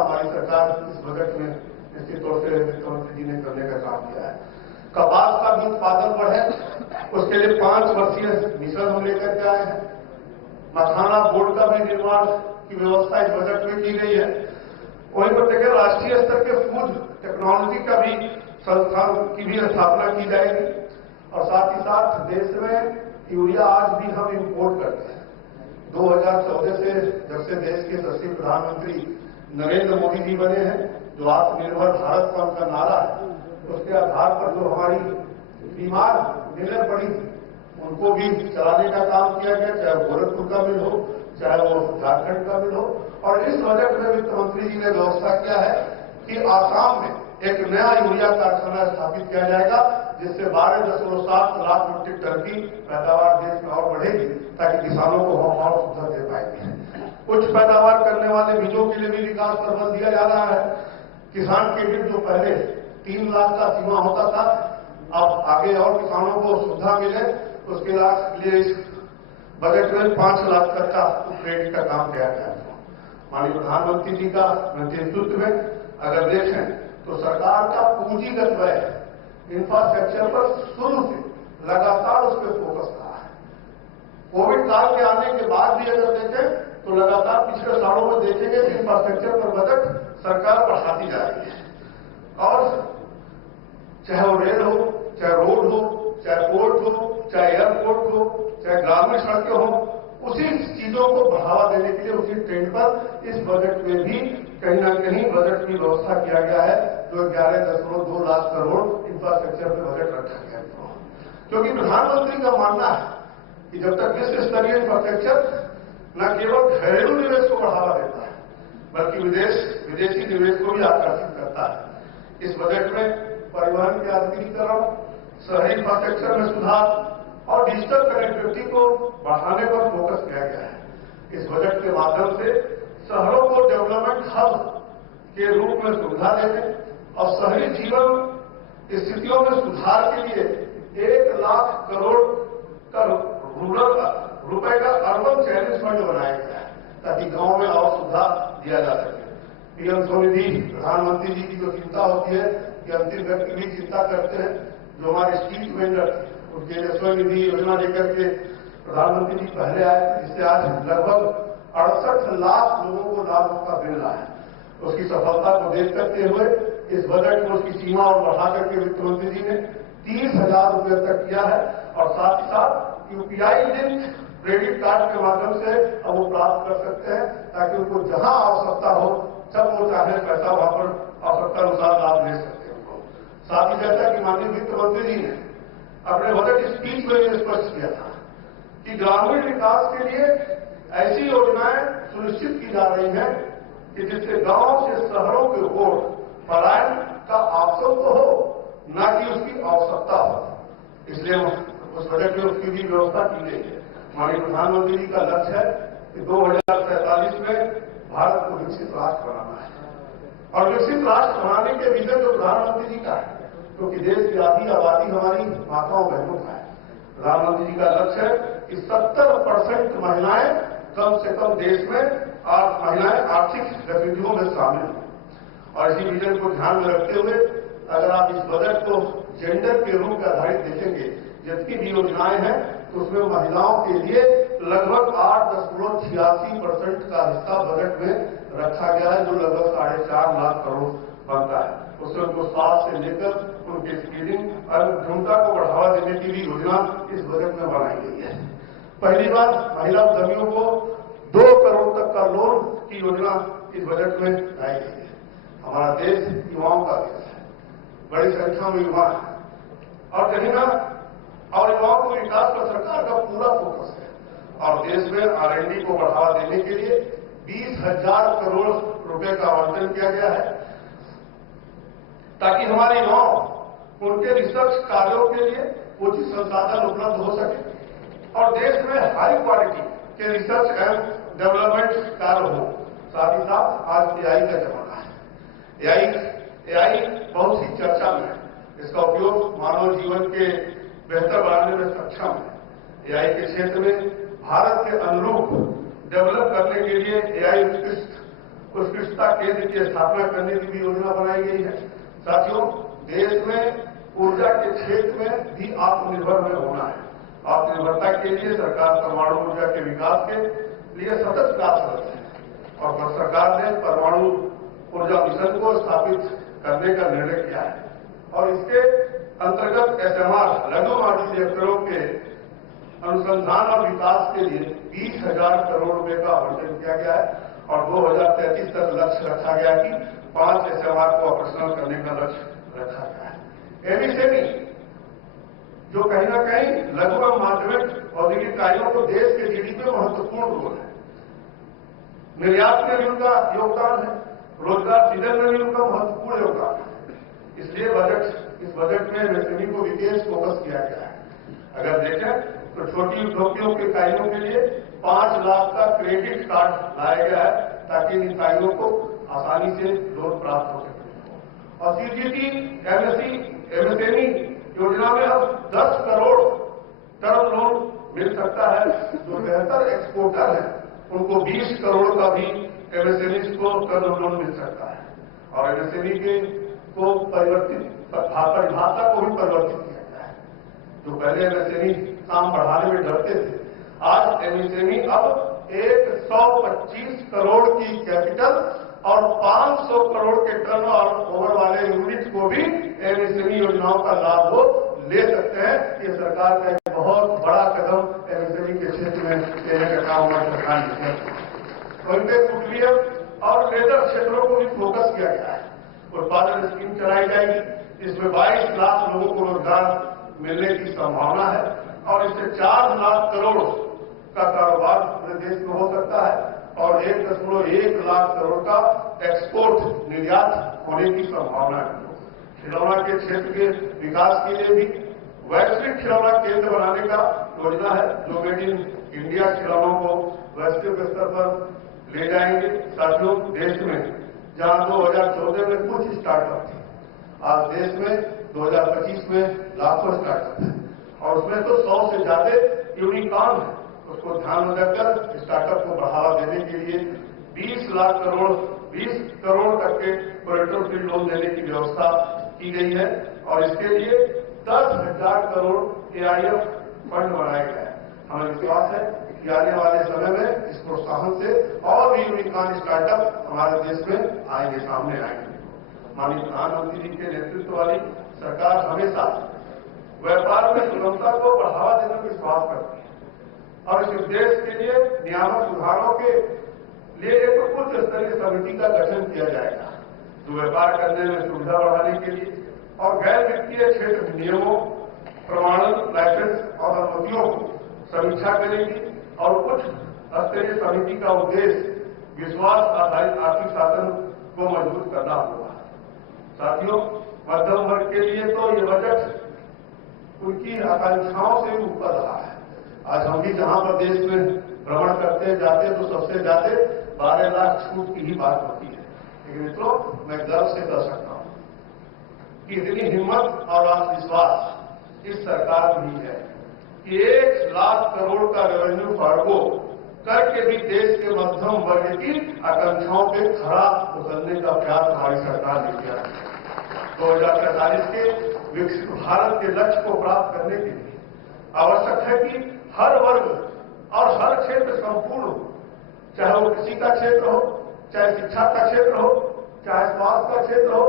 हमारी सरकार इस बजट में निश्चित तौर से वित्त मंत्री जी ने करने का काम किया है। कपास का भी उत्पादन बढ़े, उसके लिए 5 वर्षीय मिशन हम लेकर के आए हैं। मखाना बोर्ड का भी निर्माण की व्यवस्था इस बजट में की गई है। वहीं पर देखिए राष्ट्रीय स्तर के फूड टेक्नोलॉजी का भी संस्थान की भी स्थापना की जाएगी। और साथ ही साथ देश में यूरिया आज भी हम इंपोर्ट करते हैं। 2014 से जब से देश के यशस्वी प्रधानमंत्री नरेंद्र मोदी जी बने हैं, जो आत्मनिर्भर भारत का उनका नारा है, उसके आधार पर जो हमारी बीमार मिलें पड़ी उनको भी चलाने का काम किया गया, चाहे गोरखपुर का मिल हो, चाहे वो झारखंड का मिल हो। और इस बजट में वित्त मंत्री जी ने व्यवस्था किया है कि आसाम में एक नया यूरिया कारखाना स्थापित किया जाएगा, जिससे 12.7 लाख मीट्रिक टन की पैदावार देश में और बढ़ेगी, ताकि किसानों को हम और सुविधा दे पाएंगे। उच्च पैदावार करने वाले बीजों के लिए भी विकास पर बल दिया जा रहा है। किसान क्रेडिट जो पहले 3 लाख का सीमा होता था, अब आगे और किसानों को सुविधा मिले, उसके लिए इस बजट में 5 लाख तक का क्रेडिट का काम किया गया है। माननीय प्रधानमंत्री जी का नेतृत्व में अगर देखें तो सरकार का पूंजीगत व्यय इंफ्रास्ट्रक्चर पर शुरू से लगातार उस पर फोकस रहा है। कोविड काल के आने के बाद भी अगर देखें तो लगातार पिछले सालों में देखेंगे कि इंफ्रास्ट्रक्चर पर बजट सरकार बढ़ाती जा रही है। और चाहे वो रेल हो, चाहे रोड हो, चाहे पोर्ट हो, चाहे एयरपोर्ट हो, चाहे ग्रामीण सड़कें हो, उसी चीजों को बढ़ावा देने के लिए उसी ट्रेंड पर इस बजट में भी कहीं ना कहीं बजट की व्यवस्था किया गया है, जो 11.2 लाख करोड़ इंफ्रास्ट्रक्चर पे बजट रखा गया है। क्योंकि प्रधानमंत्री का मानना है कि जब तक विश्व स्तरीय इंफ्रास्ट्रक्चर न केवल घरेलू निवेश को बढ़ावा देता है, बल्कि विदेशी निवेश को भी आकर्षित करता है। इस बजट में परिवहन के आधुनिकीकरण, शहरी इंफ्रास्ट्रक्चर में सुधार और डिजिटल कनेक्टिविटी को बढ़ाने पर फोकस किया गया है। इस बजट के माध्यम से शहरों को डेवलपमेंट हब के रूप में सुविधा देने और शहरी जीवन स्थितियों में सुधार के लिए 1 लाख करोड़ का रुपए का अर्बन चैलेंज फंड बनाया गया है, ताकि गांव में और सुविधा दिया जा सके। पीएम स्वनिधि प्रधानमंत्री जी की जो चिंता होती है कि अंतिम व्यक्ति भी चिंता करते हैं, जो हमारे स्ट्रीट वेंडर उनके लिए स्वनिधि योजना लेकर के प्रधानमंत्री जी पहले आए, जिससे आज लगभग 68 लाख लोगों को लाभ उसका मिल रहा है। उसकी सफलता को देख करते हुए इस बजट में उसकी सीमा और बढ़ा करके वित्त मंत्री जी ने 30,000 रुपये तक किया है। और साथ ही साथ यूपीआई लिंक क्रेडिट कार्ड के माध्यम से अब वो प्राप्त कर सकते हैं, ताकि उनको जहां आवश्यकता हो जब वो चाहे पैसा वहां पर आवश्यकता अनुसार लाभ ले सकते हैं। साथ ही जैसा कि माननीय वित्त मंत्री जी ने अपने बजट स्पीच में यह स्पष्ट किया था कि ग्रामीण विकास के लिए ऐसी योजनाएं सुनिश्चित की जा रही हैं कि जिससे गांव से शहरों की ओर पलायन का ऑप्शन तो हो, न कि उसकी आवश्यकता हो। इसलिए उस बजट में उसकी भी व्यवस्था की गई है। माननीय प्रधानमंत्री जी का लक्ष्य है कि 2047 में भारत को विकसित राष्ट्र बनाना है। और विकसित राष्ट्र बनाने के विजन जो प्रधानमंत्री जी का है, क्योंकि देश की आधी आबादी हमारी माताओं बहनों का है। प्रधानमंत्री जी का लक्ष्य है कि 70% महिलाएं कम से कम देश में महिलाएं आर्थिक गतिविधियों में शामिल हों। और इसी विजन को ध्यान में रखते हुए अगर आप इस बजट को जेंडर के रूप में आधारित देखेंगे, जितनी भी योजनाएं हैं तो उसमें महिलाओं के लिए लगभग 8.86% का हिस्सा बजट में रखा गया है, जो लगभग 4.5 लाख करोड़ बनता है। उससे उनको स्वास्थ्य से लेकर उनकी स्किलिंग और क्षमता को बढ़ावा देने की भी योजना इस बजट में बनाई गई है। पहली बार महिला उद्यमियों को 2 करोड़ तक का लोन की योजना इस बजट में लाई गई है। हमारा देश युवाओं का देश है, बड़ी संख्या में युवा है और कहीं ना और युवाओं को विकास पर सरकार का पूरा फोकस है। और देश में R&D को बढ़ावा देने के लिए 20,000 करोड़ रुपए का आवंटन किया गया है, ताकि हमारे युवाओं उनके रिसर्च कार्यों के लिए उचित संसाधन उपलब्ध हो सके और देश में हाई क्वालिटी के रिसर्च एंड डेवलपमेंट कार्य हो। साथ ही साथ आज AI का जमाना है। AI बहुत ही चर्चा में है। इसका उपयोग मानव जीवन के बेहतर बनाने में सक्षम है। AI के क्षेत्र में भारत के अनुरूप डेवलप करने के लिए AI उत्कृष्ट उत्कृष्टता केंद्र की स्थापना करने की भी योजना बनाई गई है। साथियों, देश में ऊर्जा के क्षेत्र में भी आत्मनिर्भर हमें होना है। आत्मनिर्भरता के लिए सरकार परमाणु ऊर्जा के विकास के लिए सतत प्रयासरत है और सरकार ने परमाणु ऊर्जा मिशन को स्थापित करने का निर्णय किया है और इसके अंतर्गत SMR लघु मॉड्यूल रिएक्टरों के अनुसंधान और विकास के लिए 20,000 करोड़ रुपए का आवंटन किया गया है और 2033 तक लक्ष्य रखा गया कि 5 SMR को ऑपरेशनल करने का लक्ष्य रखा गया है। एमएसएमई जो कहीं ना कहीं लघु और माध्यमिक औद्योगिक इकाइयों को देश के जीडीपी में महत्वपूर्ण रोल है। निर्यात में भी उनका योगदान है, रोजगार सृजन में भी उनका महत्वपूर्ण योगदान है। इसलिए इस बजट में एमएसएमई को विशेष फोकस किया गया है। अगर देखें तो छोटी उद्योगों के इकाइयों के लिए 5 लाख का क्रेडिट कार्ड लाया गया है ताकि इन इकाइयों को आसानी से लोन प्राप्त हो सके। और सीजीटी एमएसएमई योजना में अब 10 करोड़ टर्म लोन मिल सकता है। जो बेहतर एक्सपोर्टर है उनको 20 करोड़ का भी एमएसएमई को टर्म लोन मिल सकता है और एमएसएमई को परिभाषा को भी परिवर्तित किया गया है। जो पहले एमएसएमई काम बढ़ाने में डरते थे, आज एमएसएमई अब 125 करोड़ की कैपिटल और 500 करोड़ के टर्न ओवर वाले यूनिट को भी एमएसएमई योजनाओं का लाभ वो ले सकते हैं। ये सरकार का एक बहुत बड़ा कदम एमएसएमई के क्षेत्र में लेने का काम हमारी सरकार ने किया। पेट्रोलियम और लेदर क्षेत्रों को भी फोकस किया गया है। उत्पादन स्कीम चलाई जाएगी, इसमें 22 लाख लोगों को रोजगार मिलने की संभावना है और इससे 4 लाख करोड़ का कारोबार पूरे देश में हो सकता है और 1.1 लाख करोड़ का एक्सपोर्ट निर्यात होने की संभावना है। खिलौना के क्षेत्र के विकास के लिए भी वैश्विक खिलौना केंद्र बनाने का योजना है, जो मेड इन इंडिया खिलौनों को वैश्विक स्तर पर ले जाएंगे। साथियों, देश में जहां 2014 में कुछ स्टार्टअप थे, आज देश में 2025 में लाखों स्टार्टअप है और उसमें तो 100 से ज्यादा यूनिकॉर्न है। उसको ध्यान में रखकर स्टार्टअप को बढ़ावा देने के लिए 20 करोड़ तक के कोलेटरल फ्री लोन देने की व्यवस्था की गई है और इसके लिए 10,000 करोड़ AIF फंड बनाया गया है। हमें विश्वास है कि आने वाले समय में इस प्रोत्साहन से और भी यूनिकॉर्न स्टार्टअप हमारे देश में आएंगे, सामने आएंगे। माननीय प्रधानमंत्री जी के नेतृत्व वाली सरकार हमेशा व्यापार में सुगमता को बढ़ावा देने में विश्वास करती है और इस उद्देश्य के लिए नियामक सुधारों के लिए एक उच्च स्तरीय समिति का गठन किया जाएगा, जो व्यापार करने में सुविधा बढ़ाने के लिए और गैर वित्तीय क्षेत्र नियमों, प्रमाणन, लाइसेंस और अनुमतियों को समीक्षा करेगी और उच्च स्तरीय समिति का उद्देश्य विश्वास आधारित आर्थिक शासन को मजबूत करना होगा। साथियों, मध्यम वर्ग के लिए तो ये बजट उनकी आकांक्षाओं से भी ऊपर रहा है। आज हम भी जहां पर देश में भ्रमण करते जाते तो सबसे ज्यादा 12 लाख छूट की ही बात होती है। लेकिन मित्रों, मैं गर्व से कह सकता हूं कि इतनी हिम्मत और आत्मविश्वास इस सरकार में है कि 1 लाख करोड़ का रेवेन्यू फॉरगो करके भी देश के मध्यम वर्ग की आकांक्षाओं पे खरा उतरने का प्रयास हमारी सरकार ने किया है। 2045 के विकसित भारत के लक्ष्य को प्राप्त करने के लिए आवश्यक है कि हर वर्ग और हर क्षेत्र संपूर्ण हो, चाहे वो कृषि का क्षेत्र हो, चाहे शिक्षा का क्षेत्र हो, चाहे स्वास्थ्य का क्षेत्र हो,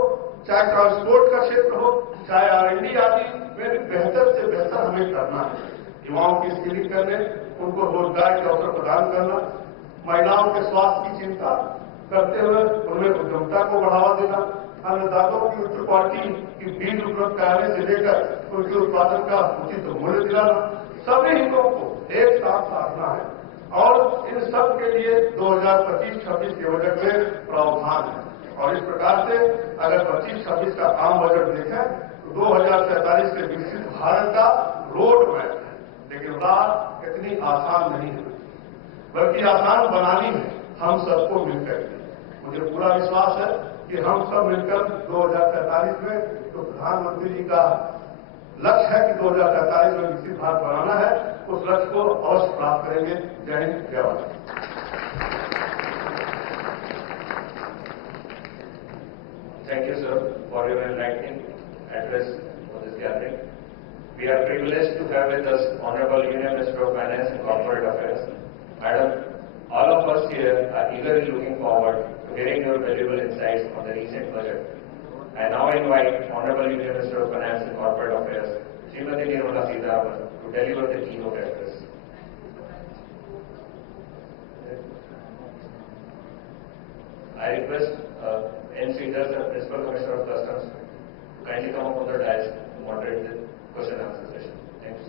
चाहे ट्रांसपोर्ट का क्षेत्र हो, चाहे R&D आदि में बेहतर से बेहतर हमें करना है। युवाओं की स्किलिंग करने, उनको रोजगार के अवसर प्रदान करना, महिलाओं के स्वास्थ्य की चिंता करते हुए उनमें उद्यमता को बढ़ावा देना, अन्नदाताओं की उच्च क्वालिटी की बीज उपलब्ध कराने से लेकर उनके उत्पादन का उचित मूल्य दिलाना, सभी हितों को एक साथ साधना है और इन सब के लिए 2025-26 के बजट में प्रावधान है। और इस प्रकार से अगर 25-26 का आम बजट देखें तो 2047 के विकसित भारत का रोड मैप है, लेकिन बात इतनी आसान नहीं है, बल्कि आसान बनानी है हम सबको मिलकर। मुझे पूरा विश्वास है कि हम सब मिलकर 2047 में तो प्रधानमंत्री जी का लक्ष्य है कि 2047 में विकसित भारत बनाना है, उस लक्ष्य को अवश्य प्राप्त करेंगे। जय हिंद, जय Bharat. Thank you, sir, for your enlightening address for this gathering. We are privileged to have with us Honorable Union Minister of Finance and Corporate Affairs. Madam, all of us here are eagerly looking forward to hearing your valuable insights on the recent budget. I now invite Honorable Union Minister of Finance and Corporate Affairs, Minister Nirmala Sitharaman, to deliver the keynote address. I request N. Sridhar, the Principal Commissioner of Customs, to kindly come up on the dais to moderate the question and answer session. Thanks.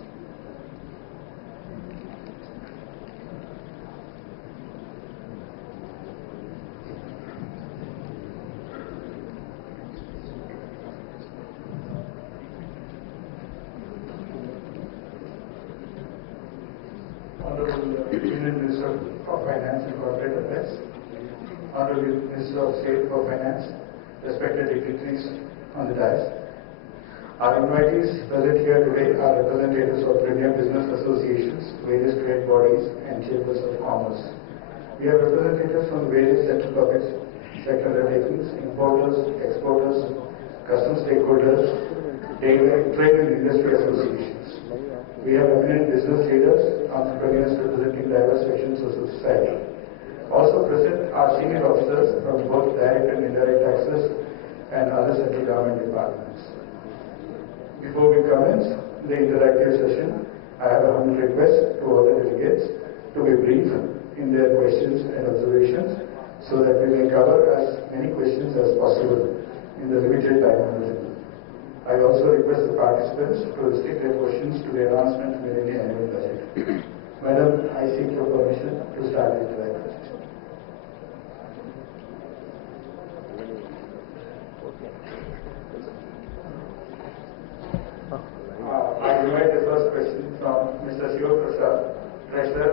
Honorable Union Minister of Finance and Corporate Affairs, Honorable Minister of State for Finance, respected dignitaries on the dais. Our invitees present here today are representatives of premier business associations, various trade bodies and chambers of commerce. We have representatives from various central government sector undertakings, importers, exporters, customs stakeholders, trade and industry associations. We have eminent business leaders, entrepreneurs representing diverse sections of society. Also present are senior officers from both direct and indirect taxes and other central government departments. Before we commence the interactive session, I have a humble request to all the delegates to be brief in their questions and observations so that we may cover as many questions as possible in the limited time available. I also request the participants to restrict their questions to the announcement made in the annual budget. Madam, I seek your permission to start the interactive session. I invite the first question from Mr. Shiva Prasad, Treasurer,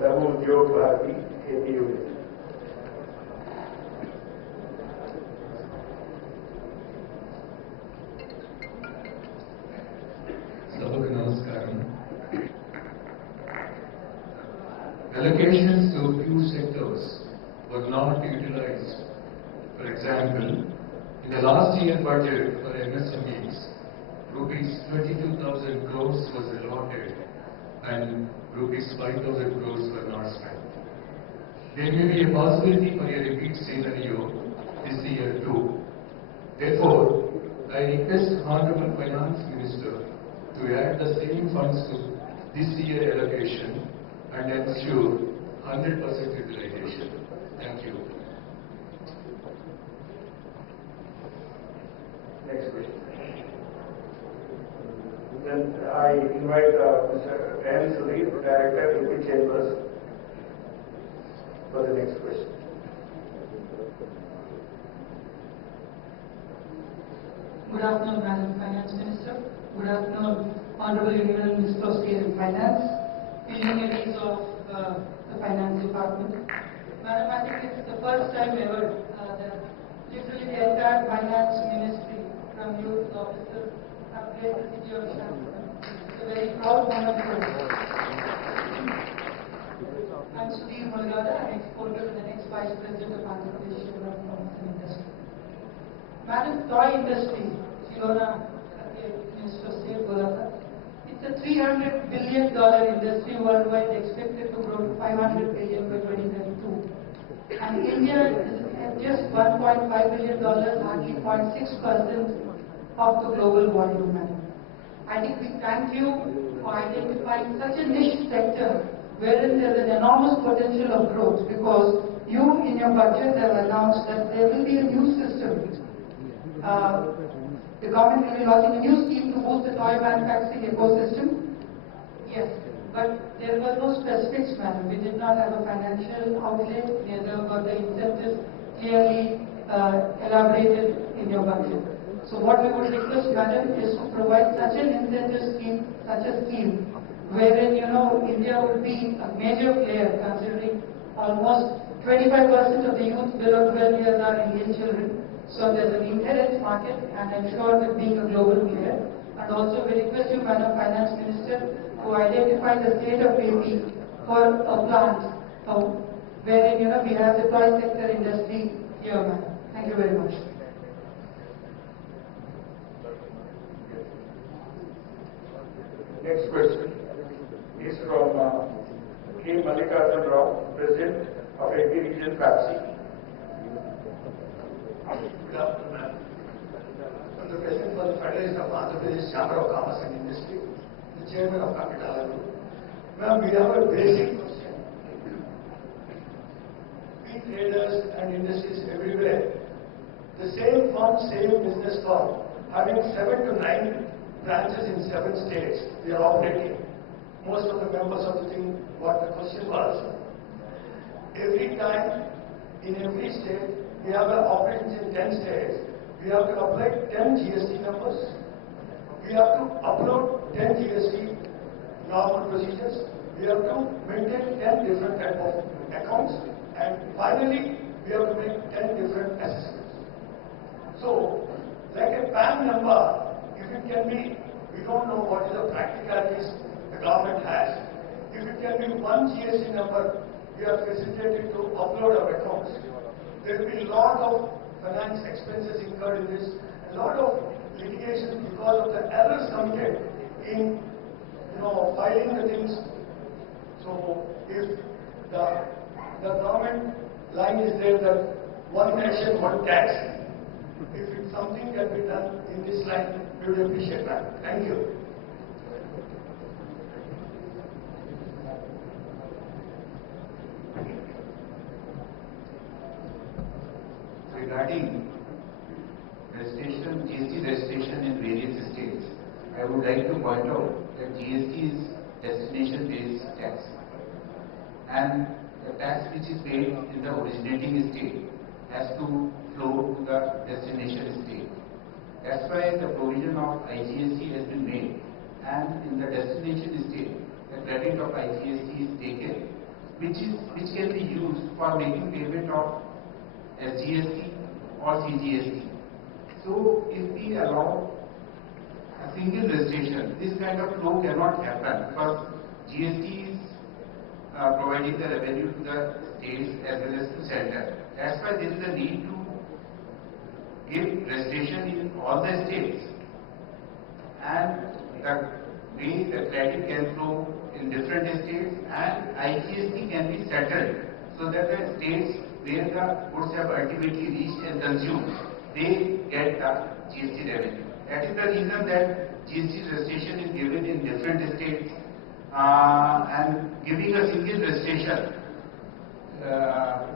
Lahu Udyog Bharati, APU. Sabaka Namaskaram. Allocations to few sectors were not utilized. For example, in the last year budget for MSMEs, rupees 22,000 crores was allotted and rupees 5,000 crores were not spent. There may be a possibility for a repeat scenario this year too. Therefore, I request Honorable Finance Minister to add the same funds to this year allocation and ensure 100% utilization. Thank you. Next question. Then I invite Mr. N. Sudeep, Director, AP Chambers, for the next question. Good afternoon, Madam Finance Minister. Good afternoon, Honorable Union Minister of State and Finance, dignitaries of the Finance Department. Madam, I think it's the first time ever that literally the entire Finance Ministry, from youth officers, have graced the city of Vishakapatnam. It's a very proud moment for us. I'm Sudhir Mulgada, an exporter and the next Vice President of Andhra Pradesh Chamber of Commerce and Industry. Madam, toy industry, Shilona, Minister of State, it's a $300 billion industry worldwide, expected to grow to $500 billion by 2032. And India is at just $1.5 billion, hardly 0.6% of the global volume, madam. I think we thank you for identifying such a niche sector wherein there is an enormous potential of growth, because you in your budget have announced that there will be a new system. The government will be launching a new scheme to boost the toy manufacturing ecosystem. Yes, but there were no specifics, madam. We did not have a financial outlay, neither were the incentives clearly elaborated in your budget. So what we would request, madam, is to provide such an incentive scheme, wherein, India would be a major player, considering almost 25% of the youth below 12 years are Indian children. So there's an inherent market, and I'm sure that being a global player. And also we request you, Madam Finance Minister, to identify the state of AP for a plant wherein, we have the toy sector industry here, madam. Thank you very much. next question is from K. Mallikarjun Rao, President of AP Region FAPSI. Good afternoon, ma'am. I'm the President for the Federation of Andhra Pradesh Chamber of Commerce and Industry, the Chairman of Capitala Group. Ma'am, we have a basic question. We traders and industries everywhere, the same firm, same business firm, having 7 to 9 branches in 7 states, we are operating. Most of the members of the thing, what the question was, every time, in every state, we have operations in 10 states. We have to apply 10 GST numbers. We have to upload 10 GST normal procedures. We have to maintain 10 different type of accounts. And finally, we have to make 10 different assessments. So, like a PAN number, if it can be, we don't know what is the practicalities the government has. If it can be one GST number, we are facilitated to upload our accounts. There will be a lot of finance expenses incurred in this, a lot of litigation because of the errors committed in, filing the things. So, if the government line is there that one nation, one tax, if it's something can be done in this line, we would appreciate that. Thank you. Regarding registration, GST registration in various states, I would like to point out that GST is destination-based tax, and the tax which is paid in the originating state has to flow to the destination state. That's why the provision of IGST has been made, and in the destination state, the credit of IGST is taken, which can be used for making payment of SGST or CGST. So, if we allow a single registration, this kind of flow cannot happen because GST is providing the revenue to the states as well as to center. That's why there is a need to give registration in all the states, and the way the credit can flow in different states, and IGST can be settled so that the states where the goods have ultimately reached and consumed, they get the GST revenue. That is the reason that GST registration is given in different states, and giving a single registration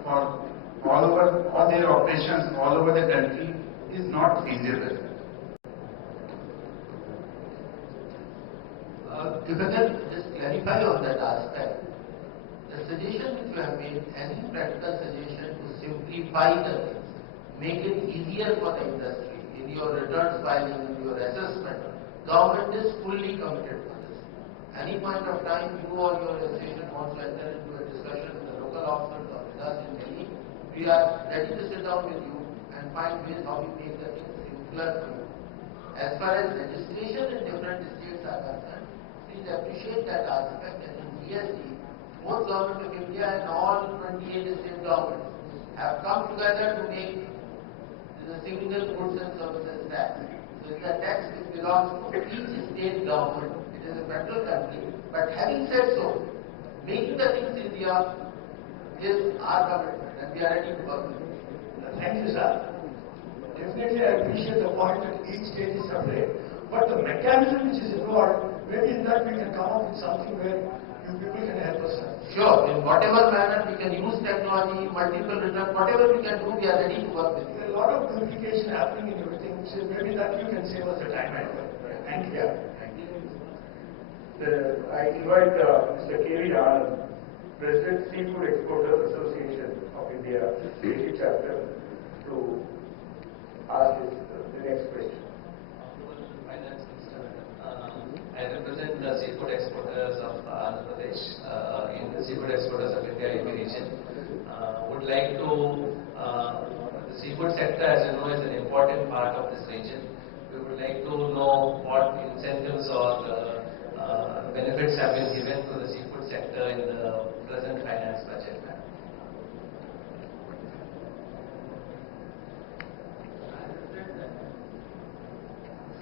for all their operations all over the country is not feasible. Just clarify on that aspect. The suggestion which you have made, any practical suggestion to simplify the things, make it easier for the industry in your returns filing, in your assessment, government is fully committed to this. Any point of time you or your association wants to enter into a discussion with the local officers or with us in Delhi, we are ready to sit down with you and find ways how we make the things simpler for you. As far as registration in different states are concerned, please appreciate that aspect, that in GST, both Government of India and all 28 state governments have come together to make the single goods and services tax. So it is a tax which belongs to each state government. It is a federal country. But having said so, making the things easier is our commitment, and we are ready to work with you. Thank you, sir. Definitely, I appreciate the point that each state is separate. But the mechanism which is involved, maybe in that we can come up with something where you people can help us, sir. Sure, in whatever manner we can use technology, multiple return, whatever we can do, we are ready to work with you. There is a lot of duplication happening in everything, so maybe that you can save us the time as well. Thank you. Thank you. I invite Mr. K.V. Anand, President Seafood Exporters Association of India, Delhi chapter, to ask the next question. Finance Minister, I represent the seafood exporters of Andhra Pradesh in the seafood exporters of India AP region. Would like to, the seafood sector, as you know, is an important part of this region. We would like to know what incentives or benefits have been given to the seafood sector in the present finance budget.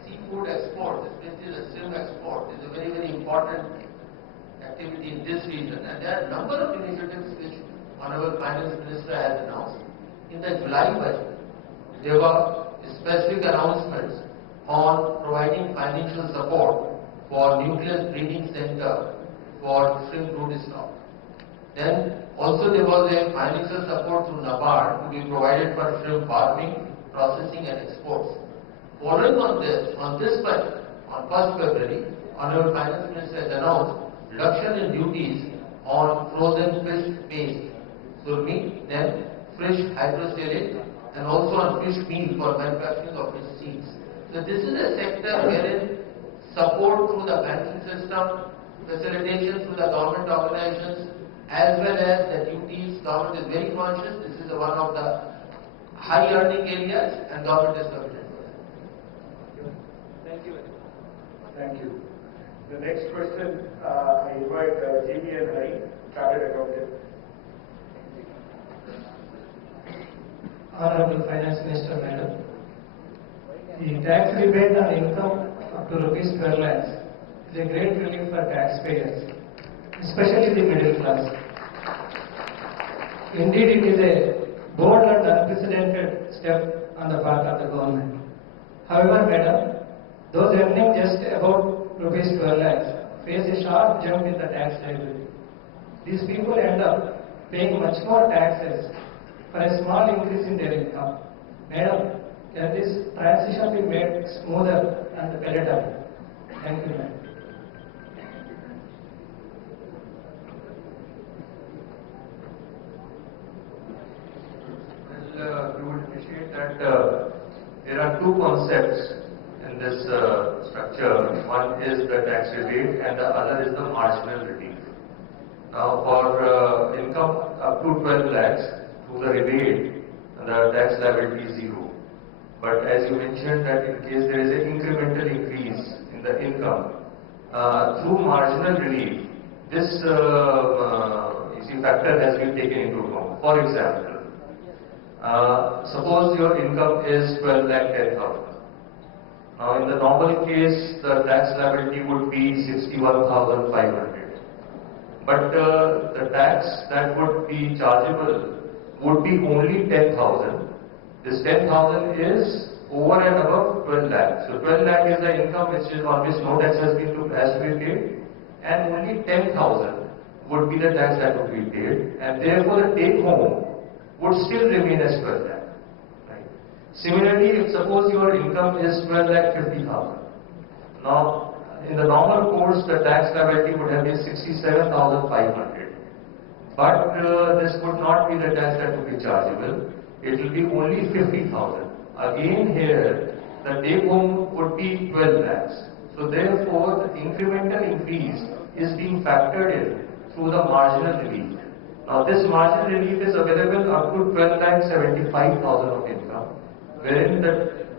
Seafood exports, is a shrimp export, is a very, very important activity in this region. And there are a number of initiatives which Honorable Finance Minister has announced. In the July budget, there were specific announcements on providing financial support for nucleus breeding center for shrimp broodstock. Then also there was a financial support through NABARD to be provided for shrimp farming, processing and exports. Following on this budget, on 1st February, Honorable Finance Minister has announced reduction in duties on frozen fish paste, surmi, then fish hydrosalate and also on fish meal for manufacturing of fish seeds. So this is a sector wherein support through the banking system, facilitation through the government organizations, as well as the duties, government is very conscious. This is one of the high earning areas and government is committed for that. Thank you. Thank you. The next question, I invite GB and Hari, Chartered Accountant. Honorable Finance Minister, Madam. The tax rebate on income up to rupees 12 lakhs is a great relief for taxpayers, especially the middle class. Indeed, it is a bold and unprecedented step on the part of the government. However, Madam, those earning just about rupees 12 lakhs face a sharp jump in the tax liability. These people end up paying much more taxes for a small increase in their income. Madam, can this transition be made smoother and palatable? Thank you, Madam. Well, we would appreciate that there are two concepts in this structure. One is the tax rebate and the other is the marginal relief. Now for income up to 12 lakhs, through the rebate, the tax liability is zero. But as you mentioned that in case there is an incremental increase in the income, through marginal relief, this factor has been taken into account. For example, suppose your income is 12 lakh 10,000. Now in the normal case, the tax liability would be 61,500. But the tax that would be chargeable would be only 10,000. This 10,000 is over and above 12 lakh. So 12 lakh is the income which is on which no tax has to be paid, and only 10,000 would be the tax that would be paid, and therefore the take home would still remain as 12 lakh. Right? Similarly, if suppose your income is 12 lakh 50,000, now in the normal course the tax liability would have been 67,500. But this would not be the tax that would be chargeable. It will be only 50,000. Again here, the take home would be 12 lakhs. So therefore, the incremental increase is being factored in through the marginal relief. Now this marginal relief is available up to 12 lakh 75,000 of income, wherein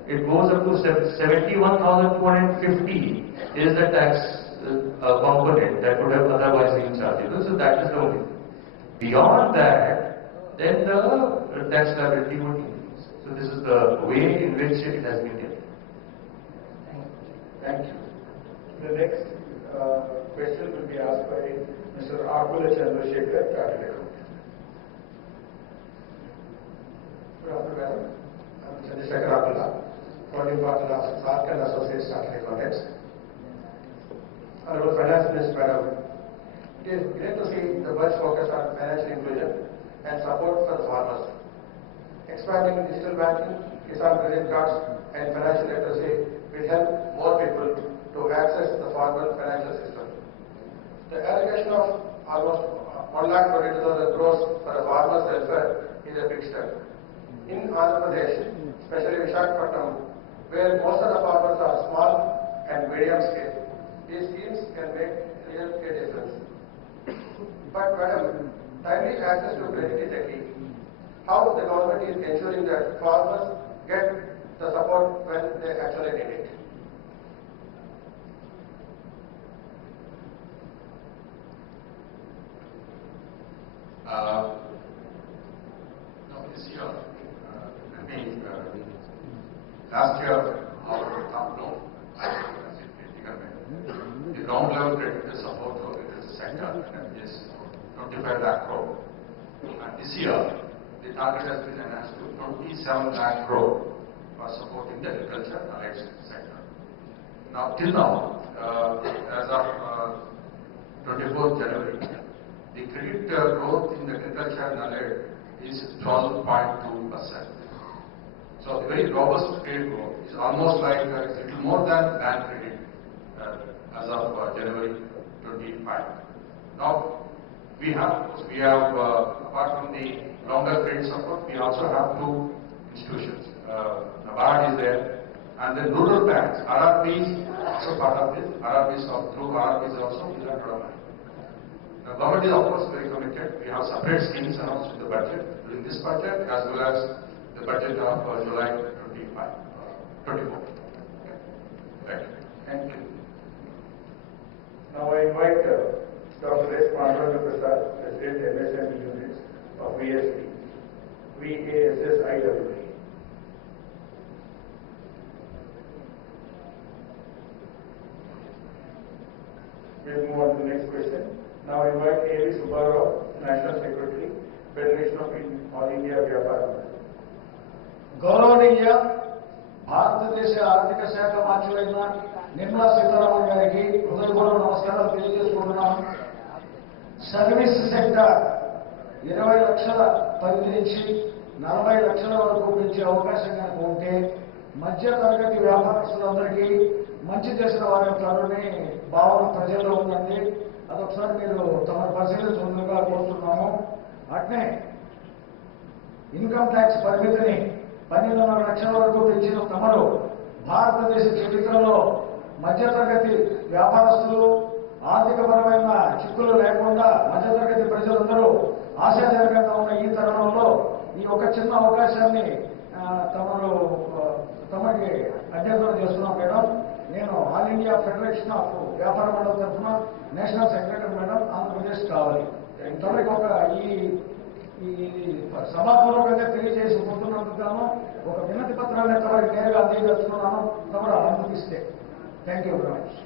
it goes up to 71,250 is the tax component that would have otherwise been chargeable. So that is the only. Beyond that, then the tax liability would increase. So this is the way in which it has been taken. Thank you. The next question will be asked by Mr. Akula Chandrasekhar, Chartered Accountant. Good afternoon, madam. I'm Chandrasekhar Akula, founding partner of SARC and Associates Chartered Accountants. Honorable Finance Minister, madam, it is great to see the budget focus on financial inclusion and support for the farmers. Expanding digital banking, Kisan credit cards and financial literacy will help more people to access the farmer financial system. The allocation of almost 1,22,000 crores for the farmers' welfare is a big step. In Andhra Pradesh, especially Vishakapatnam, where most of the farmers are small and medium scale, these schemes can make real difference. But madam, timely access to credit is a key. How the government is ensuring that farmers get the support when they actually need it? This year, last year, our company, ground level credit to support the agriculture sector is 25 lakh crore. And this year, the target has been enhanced to 27 lakh crore for supporting the agriculture allied sector. Now, till now, as of 24th January, the credit growth in the agriculture and allied is 12.2%. So, the very robust credit growth is almost like a little more than bank credit as of January 25. Now, we have apart from the longer credit support, we also have two institutions. NABARD is there, and then rural banks, RRBs also part of this. Through RRBs also we are development. The government is of course very committed. We have separate schemes announced in the budget, during this budget as well as the budget of July 24. Right. Thank you. Now I invite Dr. S. Panduranga Prasad, President MSME Units of VASSIWA. We'll move on to the next question. Now I invite A.V. Subbarao, National Secretary, Federation of All India Vyapar. గౌరవనీయ భారతదేశ ఆర్థిక శాఖ మంత్రులైన నిర్మలా సీతారామన్ గారికి హృదయపూర్వక నమస్కారాలు తెలియజేసుకుంటున్నాను. Service sector 20 లక్షల పరిధి నుంచి 40 లక్షల వరకు పెంచే అవకాశం కనుక ఉంటే మధ్య తరగతి వ్యాపారస్తులందరికీ మంచి చేసిన వారి యొక్క భావన ప్రజల్లో ఉందండి. అదొకసారి మీరు తమ పరిశీలించగా కోరుతున్నాము. అట్నే ఇన్కమ్ ట్యాక్స్ పరిమితిని 12.5 లక్షల వరకు పెంచిన తమరు భారతదేశ చరిత్రలో మధ్యతరగతి వ్యాపారస్తులు ఆర్థికపరమైన చిక్కులు లేకుండా మధ్యతరగతి ప్రజలందరూ ఆశాజనకంగా ఉన్న ఈ తరుణంలో ఈ ఒక చిన్న అవకాశాన్ని తమకి అభ్యర్థన చేస్తున్నాం మేడం. నేను ఆల్ ఇండియా ఫెడరేషన్ ఆఫ్ వ్యాపార మండలి తరఫున నేషనల్ సెక్రటరీ మేడం, ఆంధ్రప్రదేశ్ కావాలి. తమకి ఒక ఈ సభాపూర్వకంగా తెలియజేసి పోతున్నందుకు గాను ఒక వినతి పత్రాన్ని తమకి నేరుగా అందజేస్తున్నాను. తమరు అనుమతిస్తే. Thank you very much.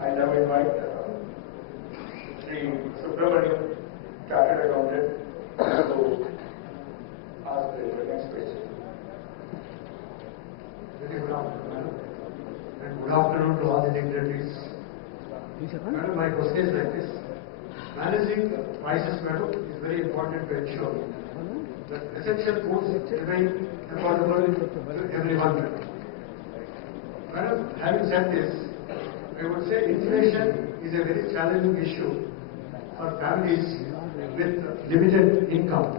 I now invite Sri Subramanian, Chartered Accountant, to ask the next question. Very good afternoon, madam. And good afternoon to all the dignitaries. Madam, my question is like this. Managing prices, madam, is very important to ensure that essential foods remain affordable to everyone. Madam, having said this, I would say inflation is a very challenging issue for families with limited income.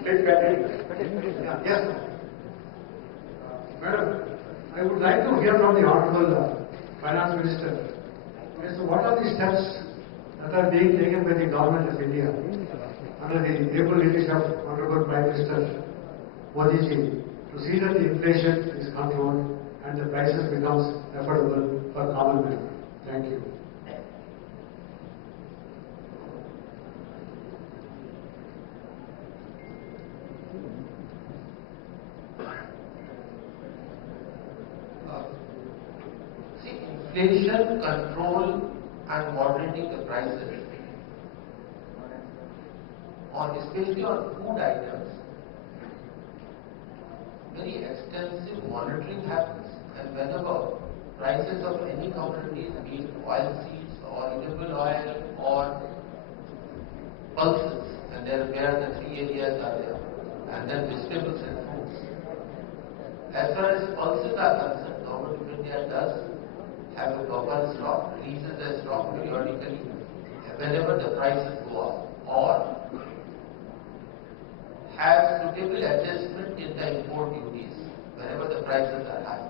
Please continue. Yes. Madam, I would like to hear from the Honorable Finance Minister as to what are the steps that are being taken by the Government of India under the able leadership of Honorable Prime Minister Modi ji to see that the inflation is controlled and the prices becomes affordable for common man. Thank you. Inflation control and moderating the prices, especially on food items, very extensive monitoring happens, and whenever prices of any commodities, be it oilseeds or edible oil or pulses, and where the three areas are there, and then vegetables and fruits. As far as pulses are concerned, Government of India does have a buffer stock, releases the stock periodically whenever the prices go up, or have suitable adjustment in the import duties whenever the prices are high.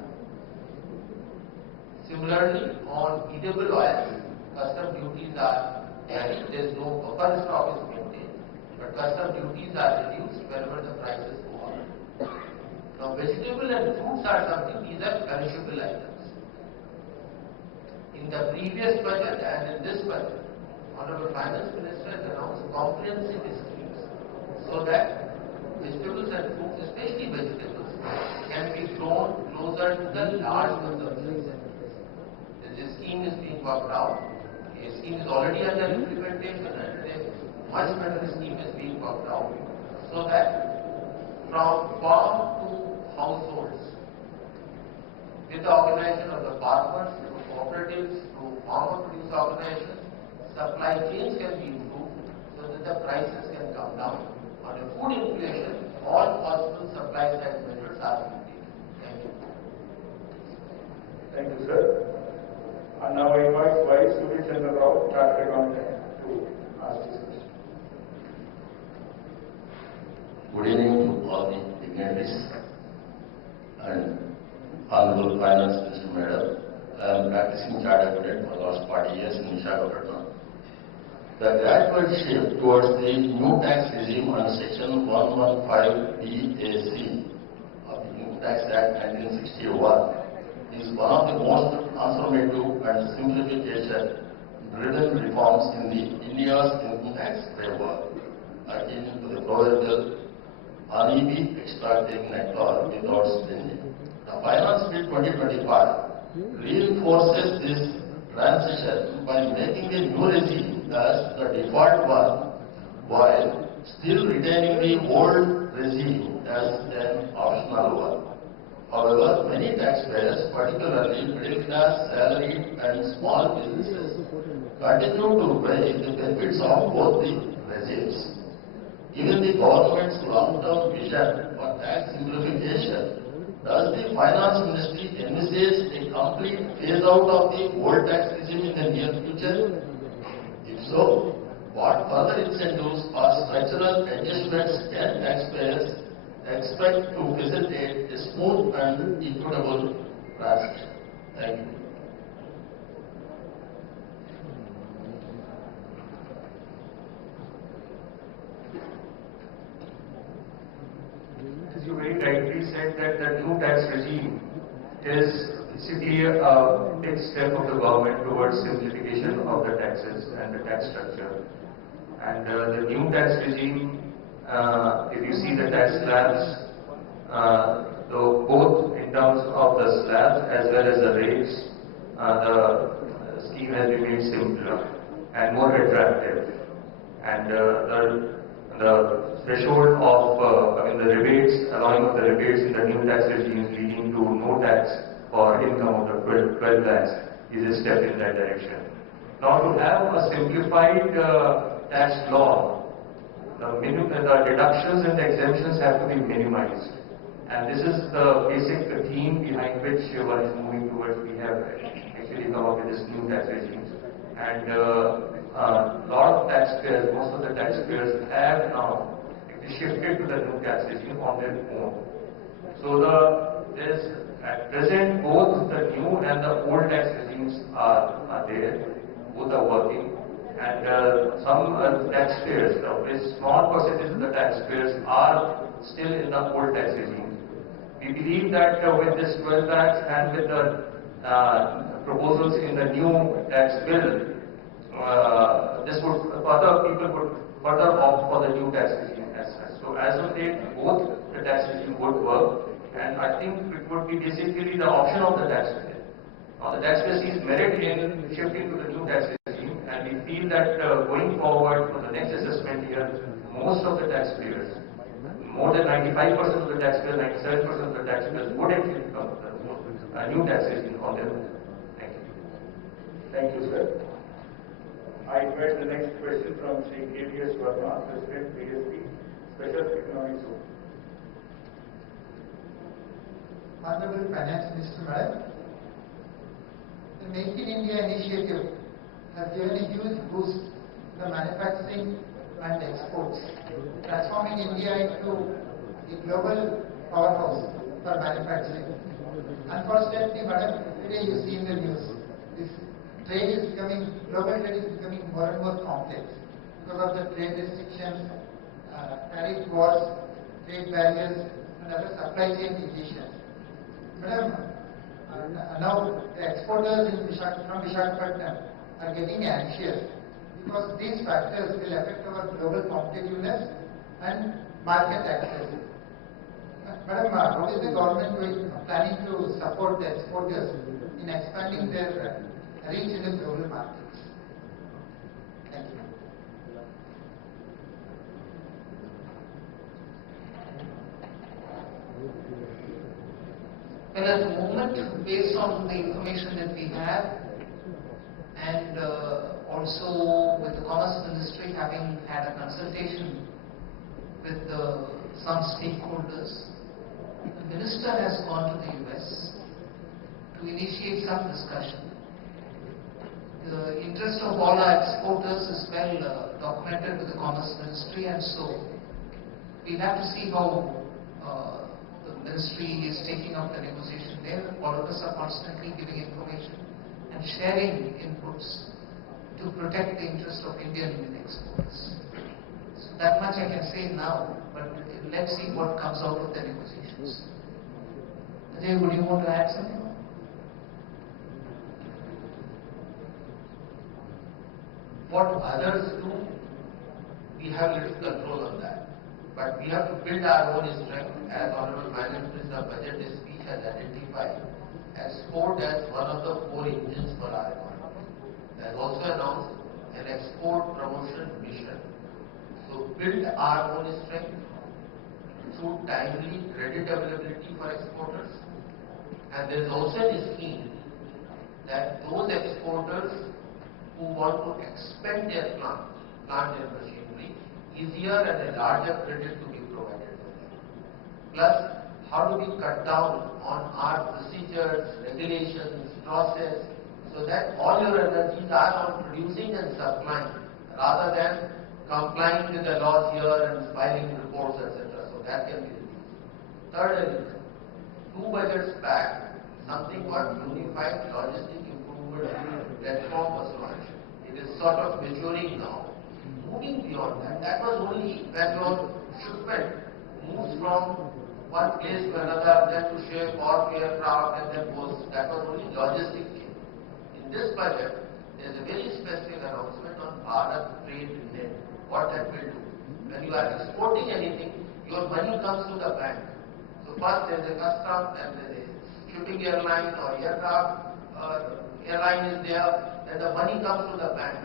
Similarly, on edible oils, custom duties are carried, there is no buffer stock is maintained, but custom duties are reduced whenever the prices go up. Now, vegetable and fruits are something, these are perishable items. In the previous budget and in this budget, Honorable Finance Minister has announced comprehensive schemes so that vegetables and fruits, especially vegetables, can be grown closer to the large consumption centers. This scheme is being worked out. A scheme is already under implementation, and a much better scheme is being worked out so that from farm to households, with the organization of the farmers, to cooperatives, to farmer producer organizations, supply chains can be improved so that the prices can come down. On a food inflation, all possible supply side measures are being taken. Thank you. Thank you, sir. And now I invite Vice Suri Chandra Rao, Chartered Accountant, to ask this question. Good evening to all the dignitaries and Honorable Finance Minister Madam. I am practicing Chartered Accountant for the last 40 years in Vishakapatnam. The gradual shift towards the new tax regime under Section 115BAC of the Income Tax Act 1961 is one of the most transformative and simplification-driven reforms in India's income tax framework, akin to the proverbial honeybee extracting nectar without stinging. The Finance Bill 2025 reinforces this transition by making the new regime as the default one, while still retaining the old regime as an optional one. However, many taxpayers, particularly middle class, salaried and small businesses, continue to weigh the benefits of both the regimes. Given the government's long-term vision for tax simplification, does the Finance Ministry envisage a complete phase-out of the old tax regime in the near future? If so, what further incentives or structural adjustments can taxpayers expect to facilitate a smooth and equitable transition? Thank you. As you very rightly said, that the new tax regime is basically a big step of the government towards simplification of the taxes and the tax structure. And the new tax regime, if you see the tax slabs, so both in terms of the slabs as well as the rates, the scheme has been made simpler and more attractive. And the threshold of, the rebates, allowing of the rebates in the new tax regime leading to no tax for income of the 12 lakhs is a step in that direction. Now, to have a simplified tax law, the deductions and the exemptions have to be minimized. And this is the basic theme behind which one is moving towards. We have actually come up with this new tax regime. And a lot of taxpayers, most of the taxpayers have now shifted to the new tax regime on their own. So there's at present both the new and the old tax regimes are there, both are working. And some taxpayers, a very small percentage of the taxpayers are still in the old tax regime. We believe that with this 12 lakhs and with the proposals in the new tax bill, this would people would further opt for the new tax regime as such. So as of date, both the tax regime would work, and I think it would be basically the option of the taxpayer. Now the taxpayer sees merit in shifting to the new tax regime, and we feel that going forward for the next assessment year, most of the taxpayers, more than 95% of the taxpayers, 97% of the taxpayers would actually come new taxes on their own. Thank you. Thank you, sir. I invite the next question from Sri KVS Verma, President, BSP, Special Economic Zone. Honorable Finance Minister Madam, the Make in India initiative has given a huge boost to the manufacturing and exports, transforming India into a global powerhouse for manufacturing. Unfortunately, Madam, today you see in the news, this trade is becoming, global trade is becoming more and more complex because of the trade restrictions, tariff wars, trade barriers, and other supply chain issues. Madam, now the exporters from Vishakapatnam are getting anxious because these factors will affect our global competitiveness and market access. Madam, how is the government planning to support the exporters in expanding their reach in the global markets? Thank you. Well, at the moment, based on the information that we have, and also with the Commerce Ministry having had a consultation with some stakeholders, the Minister has gone to the US to initiate some discussion. The interest of all our exporters is well documented with the Commerce Ministry, and so we'll have to see how the Ministry is taking up the negotiation there. All of us are constantly giving information and sharing inputs to protect the interest of Indian exporters. So that much I can say now, but let's see what comes out of the negotiations. Ajay, would you want to add something? What others do, we have little control on that. But we have to build our own strength, as Honorable Finance Minister Budget speech has identified, export as one of the 4 engines for our economy. He has also announced an export promotion mission. So build our own strength through timely credit availability for exporters. And there is also a scheme that those exporters who want to expand their plant and machinery, easier and a larger credit to be provided for them. Plus, how do we cut down on our procedures, regulations, process, so that all your energies are on producing and supplying, rather than complying with the laws here and filing reports, etc. So that can be reduced. Third element, 2 budgets back, something called Unified Logistic Improvement Platform was launched. It is sort of maturing now. Moving beyond that, that was only when your shipment moves from one place to another, then to ship or aircraft and then goes, that was only logistic chain. In this budget, there is a very specific announcement on Bharat Trade Net, what that will do. When you are exporting anything, your money comes to the bank. So first there is a custom, then there is shipping airline or aircraft airline is there, then the money comes to the bank.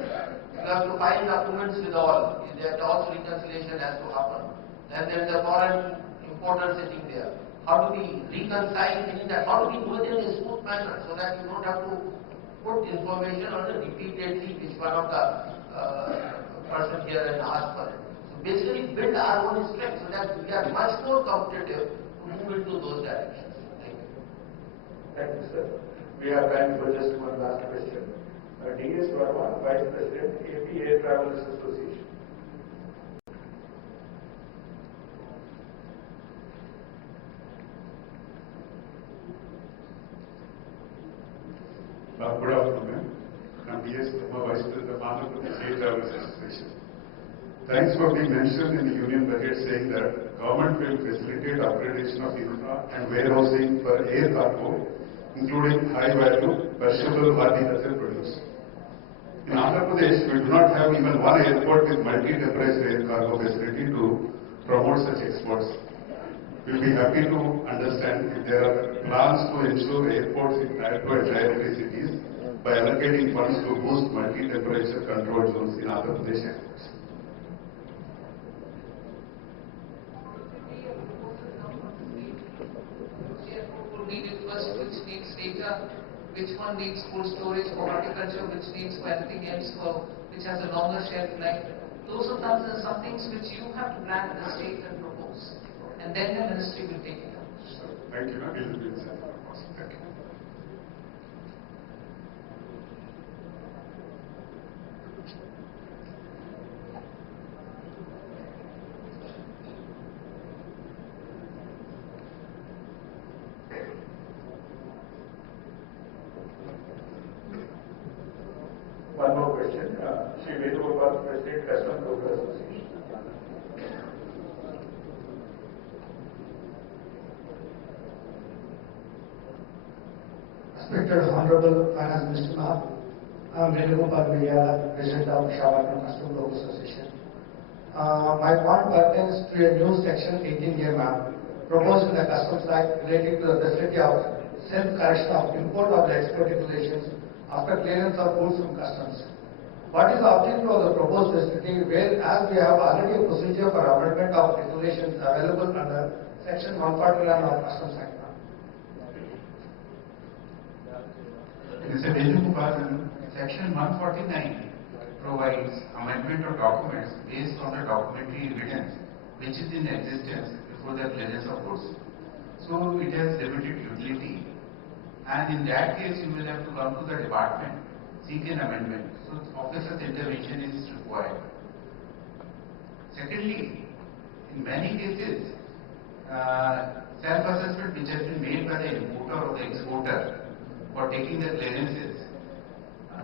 You have to file documents with all. That also reconciliation has to happen. Then there is a foreign importer sitting there. How do we reconcile that? How do we do it in a smooth manner so that you don't have to put information on it repeatedly, which one of the person here and ask for it. So basically build our own strength so that we are much more competitive to move into those directions. Thank you. Thank you, sir. We have time for just one last question. D.S. Verma, Vice President, AP Air Travelers Association. Good afternoon. I'm D.S. Verma, Vice President of the Air Travelers Association. Thanks for being mentioned in the Union Budget saying that government will facilitate upgradation of infra and warehousing for air cargo, including high-value, perishable horticulture produce. In Andhra Pradesh, we do not have even one airport with multi-temperature air cargo facility to promote such exports. We will be happy to understand if there are plans to ensure airports in Tier 2 and Tier 3 cities by allocating funds to boost multi-temperature control zones in Andhra Pradesh airports. which one needs cold storage for horticulture, which needs for anything else, which has a longer shelf life. Those are some things which you have to plan at the state and propose. And then the ministry will take it up. Thank you. Thank you. One more question. Shri Vishakapatnam, President, Custom Broker Association. Respected Honorable Finance Minister Ma'am, I am Vishakapatnam, President of Vishakapatnam Custom Broker Association. My point pertains to a new section 18A, ma'am, proposed in the Customs Act relating to the facility of self-correction of import or the export regulations after clearance of goods from customs. What is the objective of the proposed facility, whereas we have already a procedure for amendment of regulations available under Section 149 of Customs Act? Mr. Vishakapatnam, Section 149 provides amendment of documents based on the documentary evidence which is in existence before the clearance of goods. So it has limited utility, and in that case you will have to come to the department, seek an amendment. So officer's intervention is required. Secondly, in many cases, self-assessment which has been made by the importer or the exporter for taking the clearances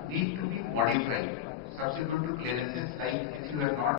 need to be modified subsequent to clearances, like if you have not